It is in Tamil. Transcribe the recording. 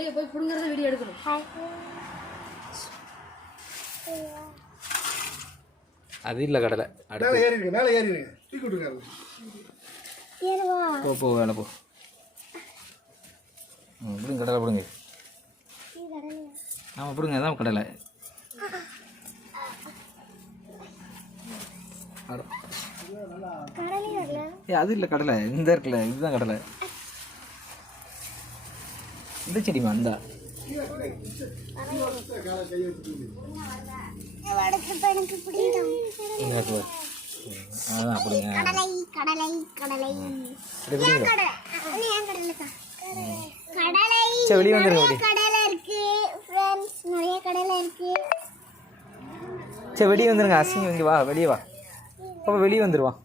உள்ளே போய் புடுங்கறத வீடியோ எடுக்கணும். அது இல்லை கடலை மேலே ஏறிடுங்க மேலே ஏறிடுங்க தூக்கி விட்டுருக்காரு போ போ வேலை போ பிடுங்க கடலை பிடுங்க ஆமாம் பிடுங்க அதான் கடலை அது இல்லை கடலை இந்த இருக்குல்ல இதுதான் கடலை இந்த செடிமா இந்தா அதான் அப்படிங்க வெளியே வந்துருங்க சரி வெளியே வந்துருங்க அசிங்க இங்கே வா வெளியே வா அப்போ வெளியே வந்துடுவான்